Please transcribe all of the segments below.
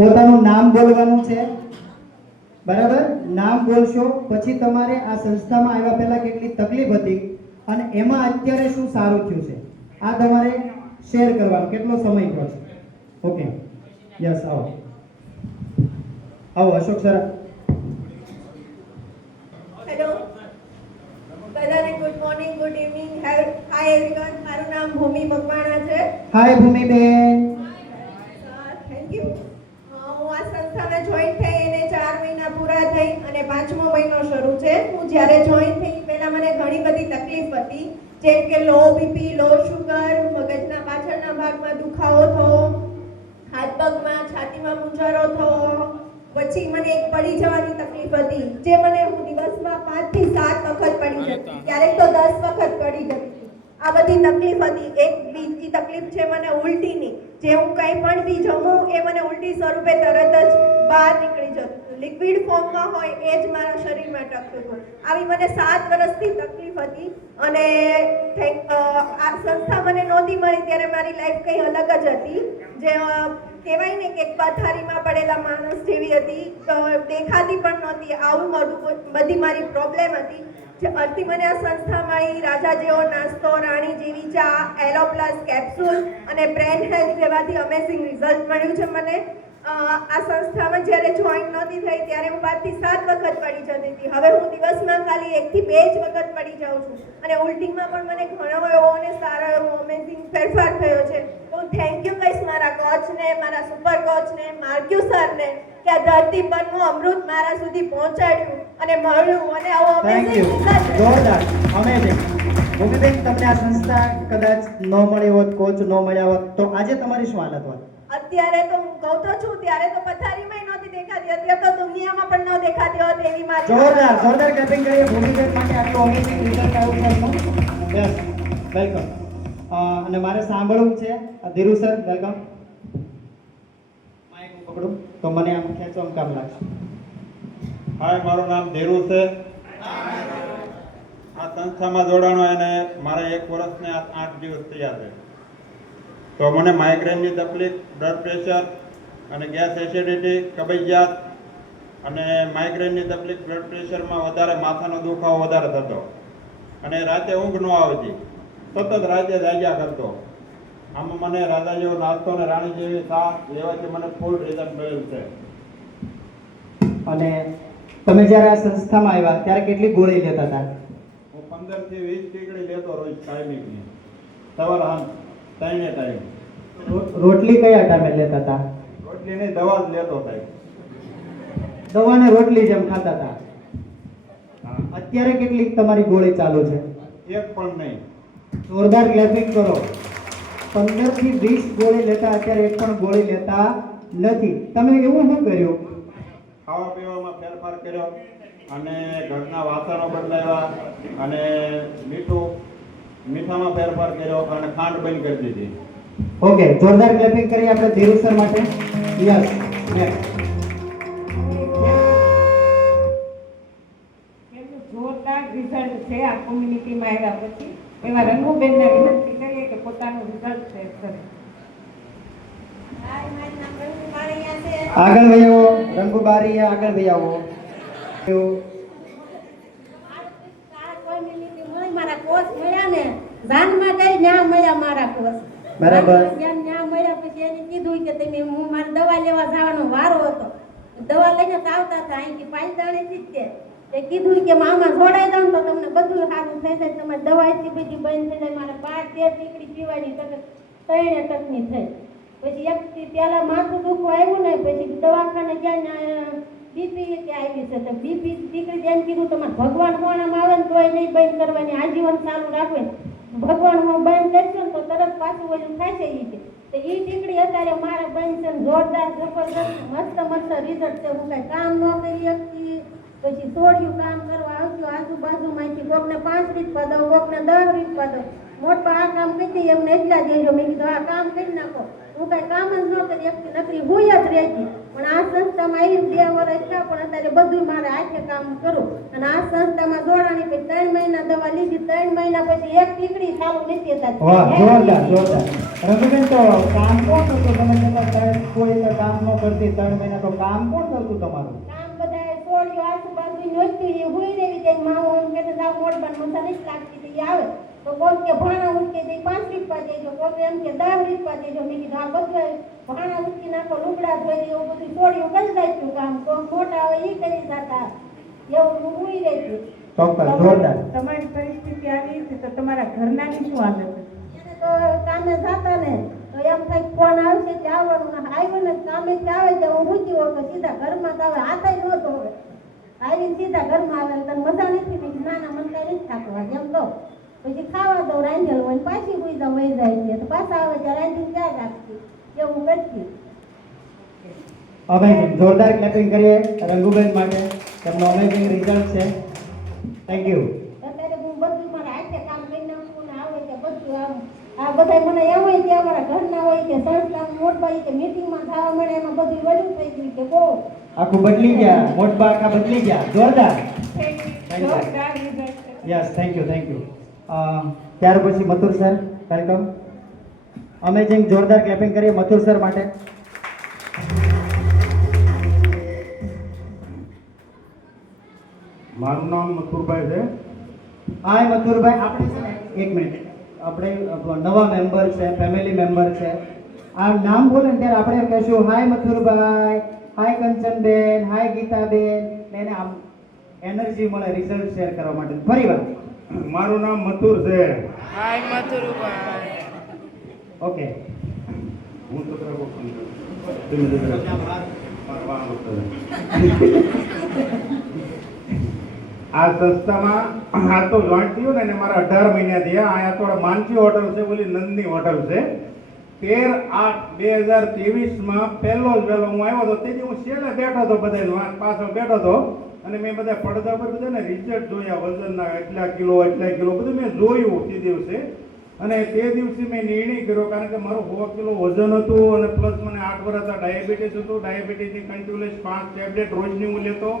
પોતાનું નામ બોલવાનું છે, બરાબર? નામ બોલશો પછી તમારે આ સંસ્થામાં આવ્યા પહેલા કેટલી તકલીફ હતી અને એમાં અત્યારે શું સારું થયું છે આ તમારે શેર કરવાનું. કેટલો સમય થયો છે? ઓકે, યસ, આવો આવો અશોક સર. હેલો બધાને, good morning, good evening, hi everyone. મારું નામ ભૂમિ મકવાણા છે. હાય ભૂમિ બેન. Thank you. હું આ સંસ્થામાં જોઈન થઈ એને 4 મહિના પૂરા થઈ અને 5મો મહિનો શરૂ છે. હું જ્યારે જોઈન થઈ પહેલા મને ઘણી બધી તકલીફ હતી, જેમ કે લો બીપી, લો શુગર, મગજના પાછળના ભાગમાં દુખાવો થવો, હાથ પગમાં છાતીમાં મૂંઝારો થવો, પછી મને એક પડી જવાની તકલીફ હતી, જે મને હું દિવસમાં 5 થી 7 વખત પડી જતી, ક્યારેક તો 10 વખત પડી જતી. આ બધી તકલીફ હતી. એક બીજી તકલીફ છે મને ઉલટીની, જે હું કંઈ પણ બી જમું એ મને ઉલટી સ્વરૂપે તરત જ બહાર નીકળી જતું, લિક્વિડ ફોર્મમાં હોય એ જ મારા શરીરમાં ટકતું હતું. આવી મને 7 વર્ષથી તકલીફ હતી અને આ સંસ્થા મને નહોતી મળી ત્યારે મારી લાઈફ કંઈ અલગ જ હતી. જે કહેવાય ને કે પથારીમાં પડેલા માણસ જેવી હતી, દેખાતી પણ નહોતી. આવું બધી મારી પ્રોબ્લેમ હતી. જ્યારથી મને આ સંસ્થા મળી, રાજા જેવો નાસ્તો, રાણી જેવી ચા, એલો પ્લસ કેપ્સ્યુલ અને બ્રેન હેલ્થ જેવાથી અમેઝિંગ રિઝલ્ટ મળ્યું છે મને. આ સંસ્થામાં જ્યારે જોઈન નહોતી થઈ ત્યારે હું 5 થી 7 વખત પડી જતી હતી. હવે હું દિવસમાં ખાલી 1 થી 2 જ વખત પડી જાઉં છું અને ઉલટીમાં પણ મને ઘણો એવો અને સારો એવો અમેઝિંગ ફેરફાર થયો છે. હું થેન્ક યુ કહીશ મારા કોચને, મારા સુપર કોચને, માર્ક્યુ સરને, કે આ ધરતી પરનું અમૃત મારા સુધી પહોંચાડ્યું અને મળ્યું અને આવો અમેઝિંગ રિઝલ્ટ. જોરદાર, અમેઝિંગ. ભૂમિબેન, તમને આ સંસ્થા કદાચ ન મળી હોત, કોચ ન મળ્યા હોત તો આજે તમારી શું હાલત હોત? અત્યારે તો હું કહું તો છું, ત્યારે તો પથારીમાં નહોતી દેખાતી, અત્યારે તો દુનિયામાં પણ ન દેખાતી હોત એવી મારી. જોરદાર, જોરદાર ક્લેપિંગ કરીએ ભૂમિબેન માટે. આટલું અમેઝિંગ રિઝલ્ટ આવ્યું છે. Yes, welcome. અને મારે સાંભળવું છે ધીરુ સર, વેલકમ. માઇક પકડું તો મને આમ ખેંચવામાં કામ લાગશે. હાય, મારું નામ ધીરુ છે. આ સંસ્થામાં જોડાણો એને મારે 1 વર્ષને 8 દિવસ થયા છે. તો મને માઇગ્રેનની તકલીફ, બ્લડ પ્રેશર અને ગેસ એસિડિટી, કબજિયાત અને માઇગ્રેનની તકલીફ, બ્લડ પ્રેશરમાં વધારે, માથાનો દુખાવો વધારે થતો અને રાતે ઊંઘ ન આવતી, સતત રાતે જાગ્યા કરતો. આમાં મને રાજા જેવો નાસ્તો અને રાણી જેવી ચા લેવાથી મને ફૂલ રિઝલ્ટ મળેલ છે. અને તમે જ્યારે આ સંસ્થામાં આવ્યા ત્યારે કેટલી ગોળી લેતા હતા? હું 15 થી 20 ટીકડી લેતો રોજ કાયમીની, સવાર સાંજ 3 ટાઈમ. રોટલી કયા ટાઈમે લેતા હતા? રોટલીની દવા જ લેતો થાય. દવાને રોટલી જેમ ખાતા હતા. અત્યારે કેટલી તમારી ગોળી ચાલુ છે? એક પણ નહીં. જોરદાર ક્લેપિંગ કરો. 15 થી 20 ગોળી લેતા, અત્યારે એક પણ ગોળી લેતા નથી. તમે એવું શું કર્યું? ખાવા પીવામાં ફેરફાર કર્યો અને ઘરના વાસણો બદલાવ્યા અને મીઠામાં ફેરફાર કર્યો અને ખાંડ બંધ કરી દીધી. ઓકે, જોરદાર ક્લેપિંગ કરી આપણે ધીરુ સર માટે. Yes, next. એમનું જોરદાર રિઝલ્ટ છે આ કોમ્યુનિટીમાં આવ્યા પછી. એવા રંગુબેનને વિનંતી કરીએ કે પોતાનું રિઝલ્ટ શેર કરે. હાય, મારું નામ રંગુ બારૈયા છે. આગળ વયો રંગુ બારીયા, આગળ વયાવો. મારા કોચ મળ્યા ને, જાનમાં ગઈ ન્યા મળ્યા મારા કોચ. બરાબર. ન્યા મળ્યા પછી એને કીધું કે તમે, હું મારી દવા લેવા જવાનો વારો હતો, દવા લઈને આવતા હતા અહીંથી પાલદાણેથી જ તે કીધું કે મામા જોડાઈ દઉં તો તમને બધું સારું થઈ જાય, તમારી દવા એટલી બધી બંધ થઈ જાય. મારે 5-13 ટીકડી પીવાની તકલીફ 3 ટકની થઈ. પછી એક પેલા માથું દુખવા આવ્યું ને, પછી દવાખાને ગયા, બીપી કે આવી છે તો બીપી ટીકડી જેમ કીધું તમારે ભગવાન કોણામાં આવે ને તોય નહીં બંધ કરવાની, આજીવન ચાલુ રાખવે. ભગવાન હું બંધ કરશું ને તો તરત પાછું ઓલું થાય છે. તો એ ટીકડી અત્યારે મારે બંધ છે, જોરદાર જબરદસ્ત મસ્ત રિઝલ્ટ છે. હું કઈ કામ ન કરી શકતી, પછી થોડું કામ કરવા આવજો આજુબાજુમાંથી, કોકને 5 રીતપા દઉં, કોકને 10 રીતપા દઉં. મોટો આ કામ કરી એમને એટલા દેજો. મેં કીધું આ કામ કરી નાખો. હું કઈ કામ જ ન કરી શકતી, નકરી હુંય જ રહેતી. પણ આ સંસ્થામાં આવી 2 વર્ષ થયા, પણ અત્યારે બધું મારે હાથે કામ કરું. અને આ સંસ્થામાં જોડાણી પછી 3 મહિના દવા લીધી, 3 મહિના પછી એક ટીકડી ચાલુ નથી થતી. વાહ, જોરદાર, જોરદાર. રઘુબેન, તો કામ કોણ હતું? તમે કોઈ કામ ન કરતી 3 મહિના, તો કામ કોણ કરતું તમારું? કામ બધા સોળીઓ આજુબાજુ નહોતું એ હુઈ રેવી જાય માવો એમ કે ના મોડબાન મસા નથી લાગતી તો ઈ આવે તો કોક કે ભાણા ઉઠકે દે 5 રૂપિયા દેજો, કોક એમ કે 10 રૂપિયા દેજો. મેં કીધું આ બધું ભાણા ઉઠકી નાખો, લુગડા ધોઈ એવું બધું સોળીઓ કરી જાય કામ, કોક મોટા હોય ઈ કરી જતા એવું હું હુઈ રહી. ચોક્કસ, જોરદાર. તમારી પરિસ્થિતિ આવી છે તો તમારા ઘરનાની શું હાલત હતી? એને તો કામે જાતા ને તો એમ થાય કે ફોન આવશે એટલે આવવાનું ને આવ્યો ને કામે આવે તો હું ઊંચી હોય તો સીધા ઘરમાં તો આવે હાથે જ નહોતો હવે આવીને સીધા ઘરમાં આવે તને મજા નથી. મેં કીધું ના ના મને કઈ નથી થાકવા એમ તો પછી ખાવા દઉં રાંધેલું હોય ને પાછી સુઈ જાઉં વહી જાય છે તો પાછા આવે ત્યાં રાંધીને ક્યાં રાખતી એવું કરતી. અમેઝિંગ, જોરદાર ક્લેપિંગ કરીએ રંગુબેન માટે. તેમનો અમેઝિંગ રિઝલ્ટ છે. Thank you. અત્યારે હું બધું મારા હાથે કામ કરી નાખું ને આવે કે બધું આમ આ બધા મને એમ હોય કે અમારા ઘરના હોય કે સંસ્થામાં મોટભાઈ કે મીટિંગમાં થવા મળે એમાં બધું વડું થઈ ગયું કે બહુ આખું બદલી ગયા, મોટબા આખા બદલી ગયા. જોરદાર. જોરદાર રિઝલ્ટ છે. Yes, thank you, thank you. ત્યાર પછી મથુર સર, વેલકમ. અમેઝિંગ, જોરદાર ક્લેપિંગ કરીએ મથુર સર માટે. મારું નામ મથુરભાઈ છે. હાય મથુરભાઈ, આપણે છે ને એક મિનિટ, આપણે નવા મેમ્બર છે, ફેમિલી મેમ્બર છે. આ નામ બોલે ને ત્યારે આપણે કહેશું હાય મથુરભાઈ, હાય કંચનબેન, હાય ગીતાબેન. એને આમ એનર્જી મળે રિઝલ્ટ શેર કરવા માટે. ફરી વાર. મારું નામ મથુર છે. ઓકે. હું છોકરા બહુ ફોન કરું. તમે છોકરા મારા વાહ વખતે. આ સંસ્થામાં આ તો જોઈન્ટ થયું ને એને મારા 18 મહિના થયા. અહીંયા થોડા માનસી હોટલ છે, બોલી નંદની હોટલ છે. 13/8/2023 પહેલો જ વહેલો હું આવ્યો હતો. તેથી હું છેલ્લે બેઠો હતો, બધા પાછળ બેઠો હતો અને મેં બધા પડદા પર બધાને રિઝલ્ટ જોયા, વજનના એટલા કિલો બધું મેં જોયું તે દિવસે. અને તે દિવસે મેં નિર્ણય કર્યો, કારણ કે મારું 100 કિલો વજન હતું અને પ્લસ મને 8 વર્ષ ડાયાબિટીસ હતું. ડાયાબિટીસની કન્ટ્રોલેસ 5 ટેબ્લેટ રોજની હું લેતો.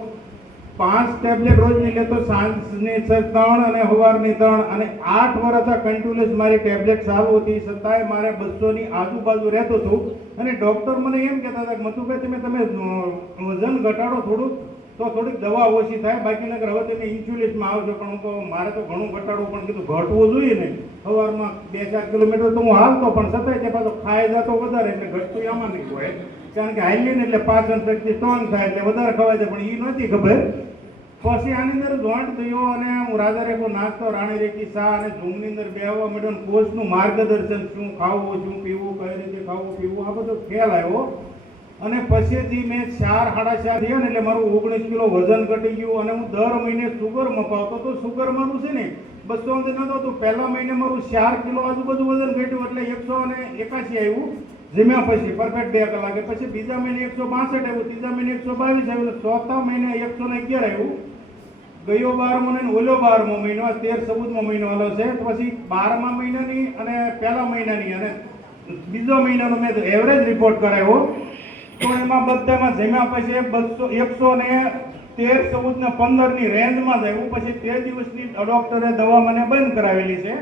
5 ટેબ્લેટ રોજની લેતો, સાંજની 3 અને સવારની 3 અને 8 વર્ષ કન્ટિન્યુઅસ મારી ટેબ્લેટ ચાલુ હતી. છતાંય મારે 200 ની આજુબાજુ રહેતું હતું. અને ડૉક્ટર મને એમ કહેતા હતા કે મથુભાઈ તમે વજન ઘટાડો થોડુંક તો થોડીક દવા ઓછી થાય, બાકી નગર હવે તમે ઇન્સ્યુલિન્સમાં આવજો. પણ હું તો મારે તો ઘણું ઘટાડવું પણ કીધું ઘટવું જોઈએ ને. સવારમાં 2-4 કિલોમીટર તો હું હાલતો પણ છતાંય તે પાછો ખાઈ જતો વધારે એટલે ઘટતું આમાં નહીં હોય. કારણ કે હાઈલીન એટલે પાચન શક્તિ સ્ટ્રોંગ થાય એટલે વધારે ખવાય છે, પણ એ નહોતી ખબર. પછી આની અંદર જોઈન્ટ થયો અને હું રાજા રેખો નાસ્તો, રાણી રેખી શા અને ઝૂમની અંદર બેહવા માંડ્યો. કોચનું માર્ગદર્શન, શું ખાવું, શું પીવું, કઈ રીતે ખાવું પીવું, આ બધો ખ્યાલ આવ્યો. અને પછીથી મેં 4-4.5 થયા ને એટલે મારું 19 કિલો વજન ઘટી ગયું. અને હું દર મહિને સુગર મપાવતો તો સુગર મારું છે ને 200 નહોતું હતું. પહેલા મહિને મારું 4 કિલો આજુબાજુ વજન ઘટ્યું એટલે 181 આવ્યું જમ્યા પછી પરફેક્ટ 2 કલાકે. પછી બીજા મહિને 162 આવ્યું, ત્રીજા મહિને 122 આવ્યું, ચોથા મહિને 111 આવ્યું. ગયો 12મો ને ઓલો 12મો મહિનો, 13-14મો મહિનો આલો છે. પછી 12મા મહિનાની અને પહેલા મહિનાની અને બીજો મહિનાનો મેં એવરેજ રિપોર્ટ કરાવ્યો. તો એમાં બધામાં જમ્યા પછી 113-14-15 ની રેન્જમાં જ આવ્યું. પછી તે દિવસની ડોક્ટરે દવા મને બંધ કરાવેલી છે.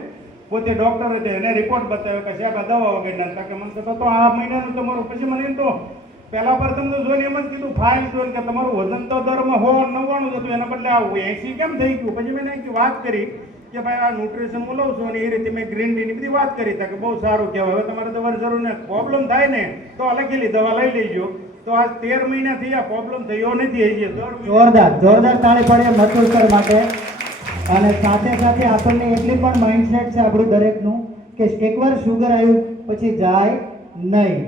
પોતે ડોક્ટર હતા, એને રિપોર્ટ બતાવ્યો કે સાહેબ આ દવા વગરના. કે મને કહેતો તો આ મહિનાનું તમારું. પછી મને તો પહેલા પ્રથમ તો જોઈને એમ જ કીધું ફાઇલ જોઈને કે તમારું વજન તો દરમાં 199 હતું, એના બદલે આ 80 કેમ થઈ ગયું. પછી મેં એક વાત કરી કે ભાઈ આ ન્યુટ્રિશન હું લઉં છું અને એ રીતે મેં ગ્રીન ટીની બધી વાત કરી હતા કે બહુ સારું કહેવાય. હવે તમારે દવાની જરૂર ને પ્રોબ્લેમ થાય ને તો લખેલી દવા લઈ લેજો. તો આ 13 મહિનાથી આ પ્રોબ્લેમ થયો નથી. જોરદાર, જોરદાર તાળી પડે મથુર સર માટે. અને સાથે સાથે આપણને એટલી પણ માઇન્ડસેટ છે આપણું દરેકનું કે એકવાર શુગર આવ્યું પછી જાય નહીં.